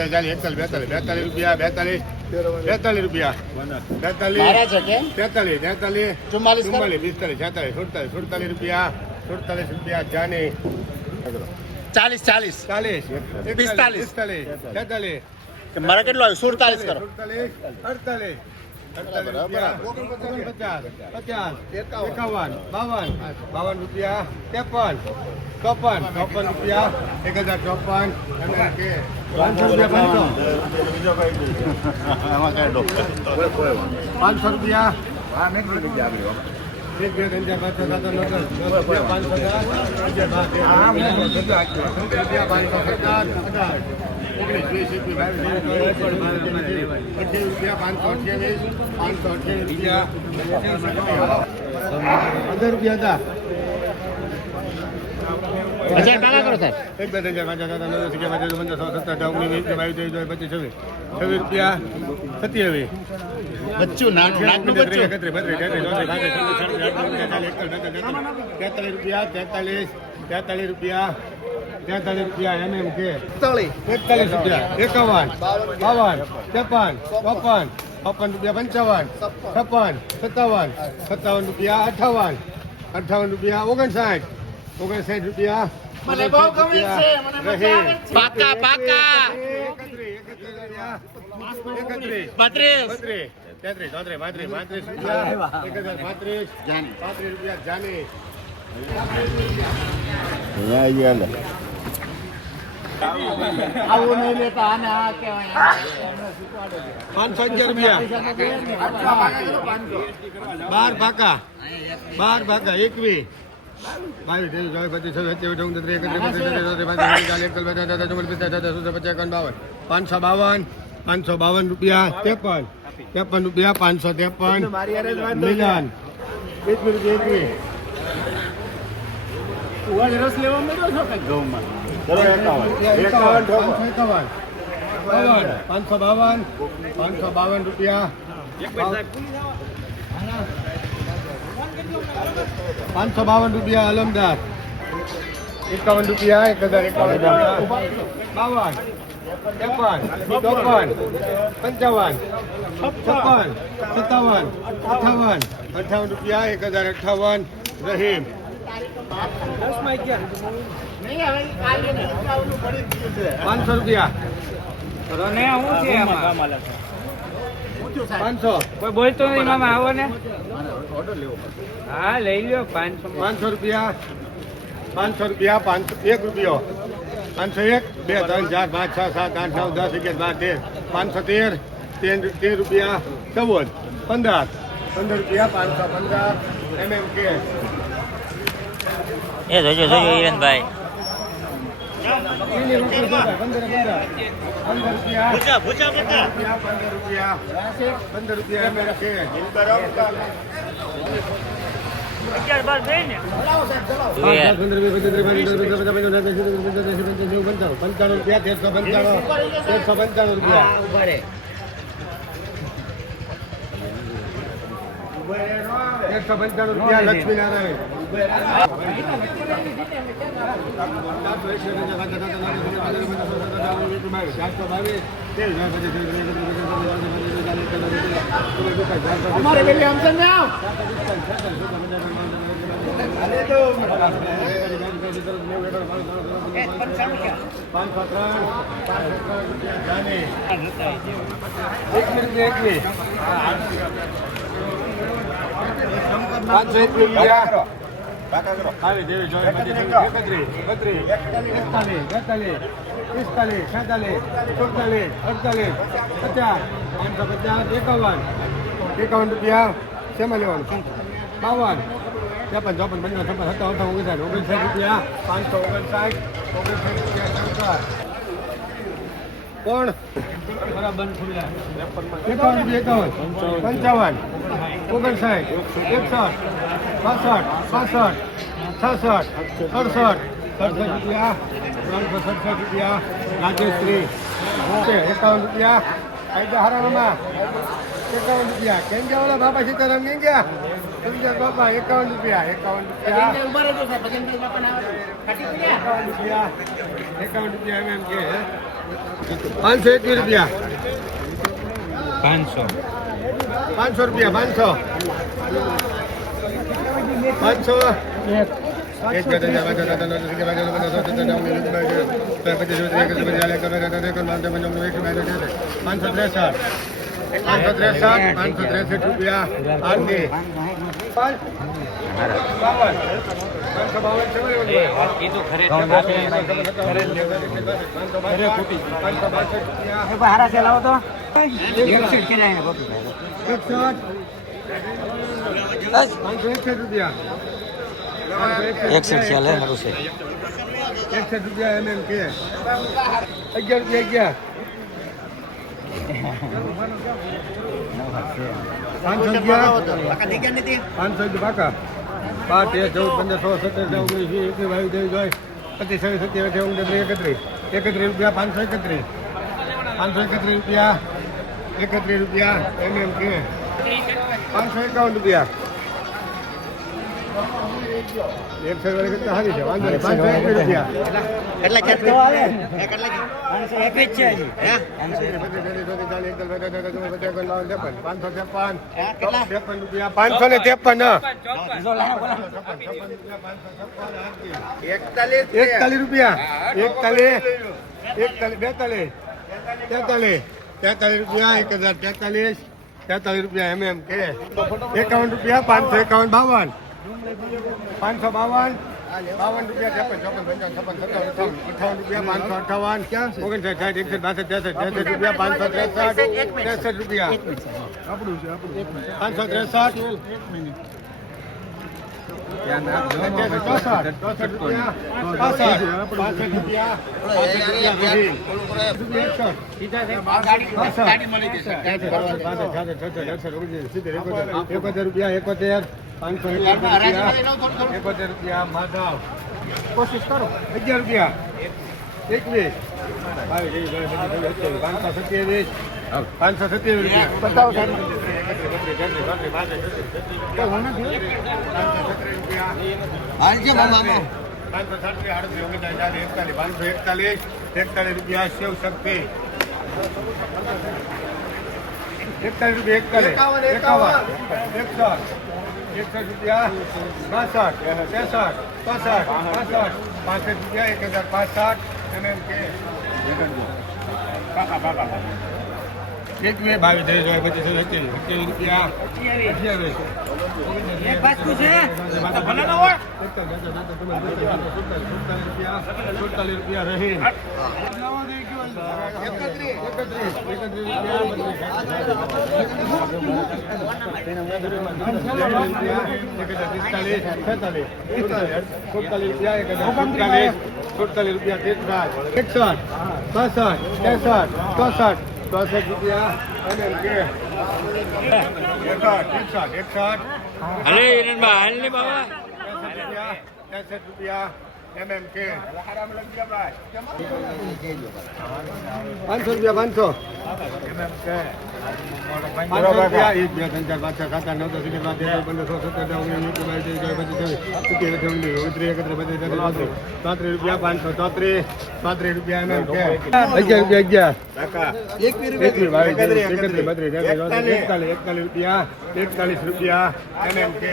બેતાલીસ ચાલીસ એકતાલીસ બેતાલીસ બેતાલીસ રૂપિયા બેતાલીસ બેતાલીસ રૂપિયા. બેતાલીસ તેતાલીસ તેતાલીસ ચુમ્માલીસ. ચુમ્માલીસ પિસ્તાલીસ છેતાલીસ સુડતાલીસ સુડતાલીસ રૂપિયા સુડતાલીસ રૂપિયા જાની. ચાલીસ ચાલીસ. ચાલીસ પિસ્તાલીસ. પિસ્તાલીસ છેતાલીસ. મારે કેટલો આવ્યો સુડતાલીસ કરો. સુડતાલીસ અડતાલીસ. એકાવન બાવન બાવન રૂપિયા ત્રેપન ચોપન ચોપન રૂપિયા એક હજાર ચોપન અને પાંચસો રૂપિયા પાંચસો રૂપિયા દસ રૂપિયા પાંચસો હજાર રૂપિયા ઓગણીસ અઠ્યાવીસ રૂપિયા પાંચસો અઠ્યાવીસ પાંચસો અઠ્યાવીસ રૂપિયા પંદર રૂપિયા હતા હજાર સાહેબ એક ત્રણ પાંચ સાત નવ દસ અગિયાર બાર પંદર સોળ સત્તર ઓગણીસ વીસ બાવીસ ત્રેવીસ ચોવીસ પચીસ છવ્વીસ છવ્વીસ રૂપિયા સત્યાવીસ બચ્ચું નાનું બચ્ચું તેતાલીસ રૂપિયા તેતાલીસ તેતાલીસ રૂપિયા તેતાલીસ રૂપિયા એમ એમ કે. એકતાલીસ. રૂપિયા. એકાવન બાવન ત્રેપન ચોપન ચોપન રૂપિયા પંચાવન છપ્પન. સત્તાવન સત્તાવન રૂપિયા અઠાવન અઠાવન રૂપિયા ઓગણસાઠ ઓગણસાઠ રૂપિયા મને બહુ ગમે છે, મને. પાકા, પાકા. એકત્રીસ બત્રીસ. તેત્રીસ ચોત્રીસ પાંત્રીસ પાંત્રીસ રૂપિયા. એક હજાર પાંત્રીસ. પાંત્રીસ રૂપિયા જાની. આવું નહીં લેતા આને આ કહેવાય પાંચસો અગિયાર રૂપિયા બાર ભાકા બાર ભાકા એકવી પચીસ બાવન પાંચસો બાવન રૂપિયા. ત્રેપન ત્રેપન રૂપિયા પાંચસો ત્રેપન મિલન એક મિનિટ એક મિનિટ રસ લેવા મળ્યો છો કઈ બાવન પાંચસો બાવન. પાંચસો બાવન. રૂપિયા. પાંચસો બાવન રૂપિયા અલમદાર. એકાવન રૂપિયા એક હજાર એકાવન રૂપિયા. બાવન. ત્રેપન ચોપન પંચાવન. છપ્પન. સત્તાવન. અઠાવન. અઠાવન રૂપિયા એક હજાર અઠાવન. રહીમ. પાંચસો રૂપિયા. પાંચસો. કોઈ બોલતો નહીં મામા આવો ને. હા લઈ લ્યો પાંચસો. પાંચસો રૂપિયા. પાંચસો રૂપિયા પાંચસો એક રૂપિયો. પાંચસો એક બે ત્રણ ચાર પાંચ છ સાત આઠ નવ દસ અગિયાર બાર તેર. પાંચસો તેર તેર તેર રૂપિયા ચૌદ. પંદર. પંદર રૂપિયા પાંચસો પંદર. એમ એમ કે. એ જોજો જોજો હિરેનભાઈ. પંચાણું રૂપિયા તેરસો પંચાણું તેરસો પંચાણું રૂપિયા એકસો પંચાણું રૂપિયા. લક્ષ્મીનારાયણ અમારે પેલી સમજણ ને આવ પાંચસો ત્રણ પાંચસો એક મિનિટ એકતાલીસ. છેતાલીસ સુડતાલીસ અડતાલીસ પચાસ પાંચસો પચાસ એકાવન. એકાવન રૂપિયા. શેમાં લેવાનું? બાવન. ત્રેપન ચોપન પંદર છપ્પન સત્તાવન ઓગણસાઠ ઓગણસાઠ રૂપિયા. પાંચસો ઓગણસાઠ. ઓગણસાઠ રૂપિયા સરકાર કોણ? એકાવન એકાવન. પંચાવન. ઓગણસાઠ. એકસઠ. પાસઠ. પાસઠ. છસઠ. સડસઠ સડસઠ રૂપિયા. ત્રણસો સડસઠ રૂપિયા. રાજેશ્રી. એકાવન રૂપિયા. કાયદા હરાણામાં એકાવન રૂપિયા. કેમ ગયા ઓલા બાપા સીતારામ? કેમ ગયા? સમજ્યા બાપા એકાવન રૂપિયા. એકાવન રૂપિયા. એકાવન રૂપિયા. એકાવન રૂપિયા એમ એમ કે? પાંચસો એકવીસ રૂપિયા પાંચસો પાંચસો રૂપિયા પાંચસો પાંચસો પાંચસો ત્રેસઠ પાંચસો ત્રેસઠ પાંચસો ત્રેસઠ રૂપિયા આરતી પાંચસો બાવન પાંચસો બાવન છે કીધું ખરે પાંચસો બાસઠ રૂપિયા હારા ચલાવો તો એકસઠ કિરાય એકસઠ પાંચસો એકસઠ રૂપિયા પાંચસો એકસઠ છે લે સારું છે એકસઠ રૂપિયા એમ એમ કે અગિયાર રૂપિયા અગિયાર પાંચસો બાકા બાર તેર ચૌદ પંદર સો સત્તર વીસ એકવીસ બાવીસ ત્રેવીસ ચોવીસ પચીસ છવ્વીસ સત્યાવીસ અઠ્યાવીસ ઓગણત્રીસ એકત્રીસ. એકત્રીસ રૂપિયા પાંચસો એકત્રીસ. પાંચસો એકત્રીસ રૂપિયા. એકત્રીસ રૂપિયા એમ એમ કે. પાંચસો એકાવન રૂપિયા. એકસો વાળી કરતા સારી છે વાંધો નહીં. પાંચ એકવીસ રૂપિયા કેટલા કેટલા આવે. પાંચસો એકવીસ છે? હજી હે પાંચસો ત્રેપન? ત્રેપન રૂપિયા પાંચસો ને ત્રેપન એકતાલીસ રૂપિયા. એકતાલીસ. એકતાલીસ બેતાલીસ. તેતાલીસ. તેતાલીસ રૂપિયા એક હજાર તેતાલીસ. તેતાલીસ રૂપિયા એમ એમ કે. એકાવન રૂપિયા પાંચસો એકાવન બાવન. પાંચસો બાવન બાવન રૂપિયા ત્રેપન ચોપન પંચાવન છપ્પન સત્તાવન અઠાવન રૂપિયા પાંચસો અઠાવન ઓગણસાઠ સાઠ એકસઠ બાસઠ ત્રેસઠ ત્રેસઠ રૂપિયા પાંચસો ત્રેસઠ ત્રેસઠ રૂપિયા. પાંચસો ત્રેસઠ. એકોતેર રૂપિયા એકોતેર પાંચસો એકોતેર રૂપિયા માધવ કોશિશ કરો અગિયાર રૂપિયા એકવીસ પાંચસો સત્યાવીસ પાંચસો સત્યાવીસ રૂપિયા બતાવો સાહેબ. હાલજો મામા પાંચસો સાતત્રીસ, આડત્રીસ, ઓગણચાલીસ, ચાલીસ, એકતાલીસ, પાંચસો એકતાલીસ એકતાલીસ રૂપિયા શિવ શક્તિ એકતાલીસ રૂપિયા એકતાલીસ એકાવન એકસઠ એકસઠ રૂપિયા બાસઠ ત્રેસઠ ચોસઠ પાસઠ પાસઠ રૂપિયા એક હજાર પાસઠ એમ એમ કે એકવીસ બાવીસ ત્રેવીસ ચોવીસ પચીસ છવ્વીસ સત્યાવીસ સત્યાવીસ રૂપિયા અઠ્યાવીસ સુડતાલીસ રૂપિયા રહી એકત્રીસ એકત્રીસ પિસ્તાલીસ છેતાલીસ સુડતાલીસ રૂપિયા એક હજાર સુડતાલીસ સુડતાલીસ રૂપિયા તેત્રાસ એકસઠ પાસઠ ત્રેસઠ ચોસઠ ચોસઠ રૂપિયા. અને કે એકસઠ એકસઠ એકસઠ અરે હિરણબા હાલ ને બાબા રૂપિયા રૂપિયા. પાંચસો રૂપિયા પચીસ. એકતાલીસ રૂપિયા એમ એમ કે